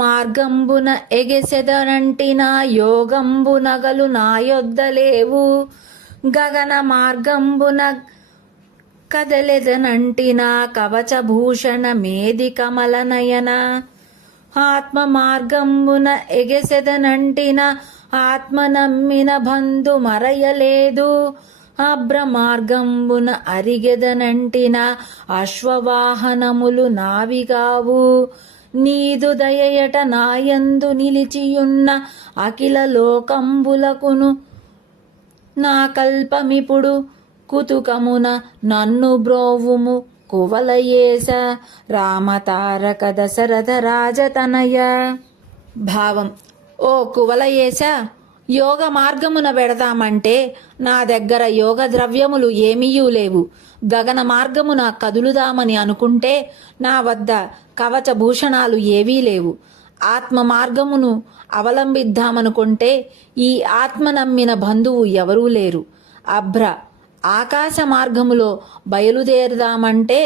మార్గంబున ఎగెసెదనంటిన యోగంబునగలు నాయొద్దలేవు. గగన మార్గంబున కదలెదనంటిన కవచభూషణ మేది కమలనయన. ఆత్మ మార్గంబున ఎగెసెదనంటిన ఆత్మ నమ్మిన బంధు మరయలేదు. అభ్ర మార్గంబున అరిగెదనంటిన అశ్వవాహనములు నావిగావు. నీదు దయయట నాయందు నిలిచియున్న అఖిల లోకంబులకును నా కల్పమిపుడు కుతుకమున నన్ను బ్రోవుము కువలయేస రామతారక దశరథ రాజతనయ. భావం: ఓ కువలయేస, యోగ మార్గమున వెడదామంటే నా దగ్గర యోగ ద్రవ్యములు ఏమీయూ లేవు. గగన మార్గమున కదులుదామని అనుకుంటే నా వద్ద కవచ భూషణాలు ఏవీ లేవు. ఆత్మ మార్గమును అవలంబిద్దామనుకుంటే ఈ ఆత్మ నమ్మిన బంధువు ఎవరూ లేరు. అభ్ర ఆకాశ మార్గములో బయలుదేరదామంటే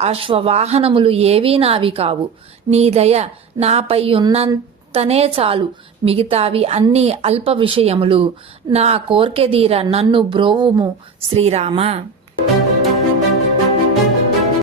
అశ్వవాహనములు ఏవీ నావి కావు. నీ దయ నాపై ఉన్నంతనే చాలు, మిగతావి అన్నీ అల్ప విషయములు. నా కోర్కెదీర నన్ను బ్రోవుము శ్రీరామ.